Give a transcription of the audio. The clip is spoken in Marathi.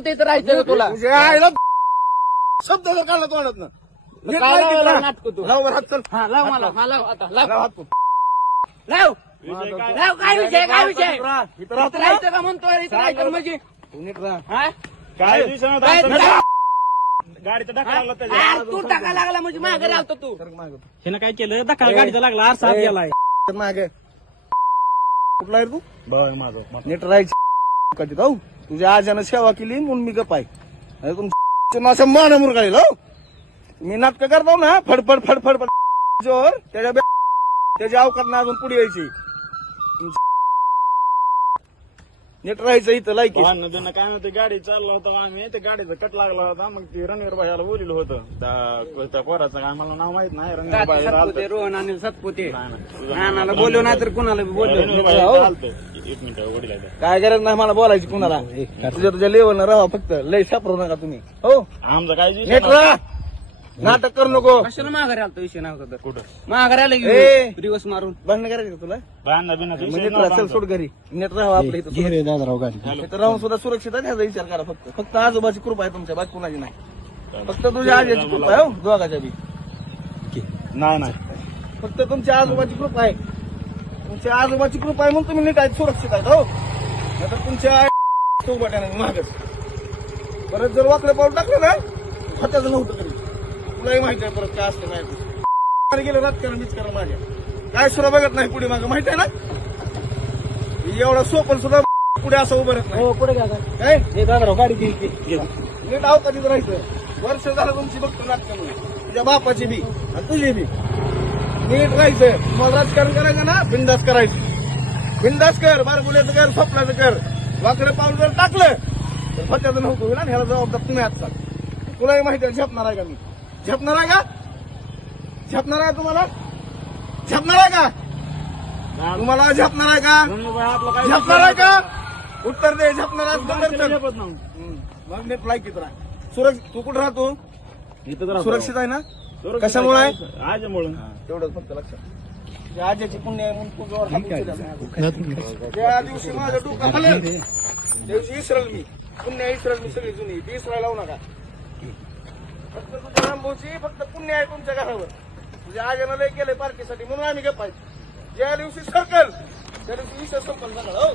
ते तर राहायचं तुला तुझ्या आईला शब्द जर काढला तोंडात ना नाटक तू लाव बरं हात चल. हा लाव मला हा लाव आता लाव लाव हात तू. लाव लाव काय विषय काय विषय इथं राहा. इथं राहायचं का म्हणतोय इथं राहायचं म्हणजे तू नीट राहा. हा काय दिवसानं काय गाडीचा धक्का लागला त्याच्या आ, तू टाका लागला म्हणजे मागे राहतो तू सरक मागं. हिनं काय केलं धक्का गाडीचा लागला आरसा आत गेलाय तर मागे कुठला आहे रे तू बघ माझं नीट राहायची कधी जाऊ तुझ्या आजानं सेवा केली म्हणून मी गप आहे तुमच्या मान मुरगाळील हो मी नाटक करतो ना फडफड फडफड जोर त्याच्या अवकात ना अजून पुढे यायची नीट राहायचं इथं लायकी त्यांना काय म्हणते गाडी चालला होता आम्ही ते गाडीचा कट लागला होता मग ते रणवीर भाईला बोलिलं होतं त्या पोराचं काय मला नाव माहित नाही रणवीर भाई सतपुते रोहन अनिल सतपुते नाही नानाला बोललो नाही तर कुणाला बी बोललो रणवीर भाई चालतं एक मिनिट वडील आहे. काय गरज नाही मला बोलायची कुणाला तुझ्या लेवल राहा फक्त लय सापरू नका तुम्ही हो आमचं काय नीट राहा नाटक करू नको कशाला माघारी आलतो विषय नव्हता तर कुठं माघारी आलं ए. की दिवस मारून भांडण करायचं का तुला बांधणं बिना म्हणजे तुला चल सोड घरी नीट राहा आपल्या इथं इथं राहून सुद्धा सुरक्षित आहे ह्याचा विचार करा फक्त आजोबाची कृपा आहे तुमच्या बाकी कुणाची नाही फक्त तुझ्या आजीची कृपा आहे हो दोघाच्या बी नाही नाही फक्त तुमच्या आजोबाची कृपा आहे तुमच्या आजोबाची कृपा आहे म्हणून तुम्ही नीट आहेत सुरक्षित आहेत हो नाहीतर तुमच्या सोबत्याने मागच परत जर वाकडे पाऊल टाकलं ना खताचं नव्हतं तरी तुलाही माहिती आहे परत काय असतं नाही गेलं राजकारण बिचकारण माझ्या काय सुद्धा बघत नाही पुढे मागं माहिती आहे ना एवढा सोपन सुद्धा पुढे असं उभं राहत नाही हो पुढे काय दादा गाडी गेली नीट अवकाशात राहायचं वर्ष झालं तुमची बघतो नाटकामुळे तुझ्या बापाची बी आणि तुझी बी नीट राहायचं तुम्हाला राजकारण करायचं ना बिंदास करायचं बिंदास कर बारगुल्याचं कर स्वप्नाचं कर वाकडे पाऊल जर टाकलं तर फत्याचं नव्हतं ना ह्याला जबाबदार तुम्ही आजचा तुलाही माहिती आहे झेपणार आहे का मी झेपणार आहे का झेपणार आहे तुम्हाला झेपणार आहे का तुम्हाला झेपणार आहे का रणवीर भाई आपलं काय झेपणार आहे का उत्तर दे झेपणार आहे गाडीला तर झेपत नाही. मग नीट लायकीत राहा सुरक्षित तू कुठं राहतो इथं जरा सुरक्षित आहे ना सुरक्षित कशामुळे आहे? आजमुळे तेवढंच फक्त लक्षात त्या आज्याची पुण्य आहे म्हणून तुझ्यावर हात उचलला. त्या दिवशी माझं डोकं हललं त्या दिवशी इसरल मी पुण्य इसरल मी सगळी जुनी ती इसरायला लावू नका फक्त तुझ्या रामभाऊची फक्त पुण्य आहे तुमच्या घरावर तुझ्या आज्यानं लय केलंय पार्टीसाठी म्हणून आम्ही गप्प आहे ज्या दिवशी सरकल त्या दिवशी ईश्वर संपन्न झाला हो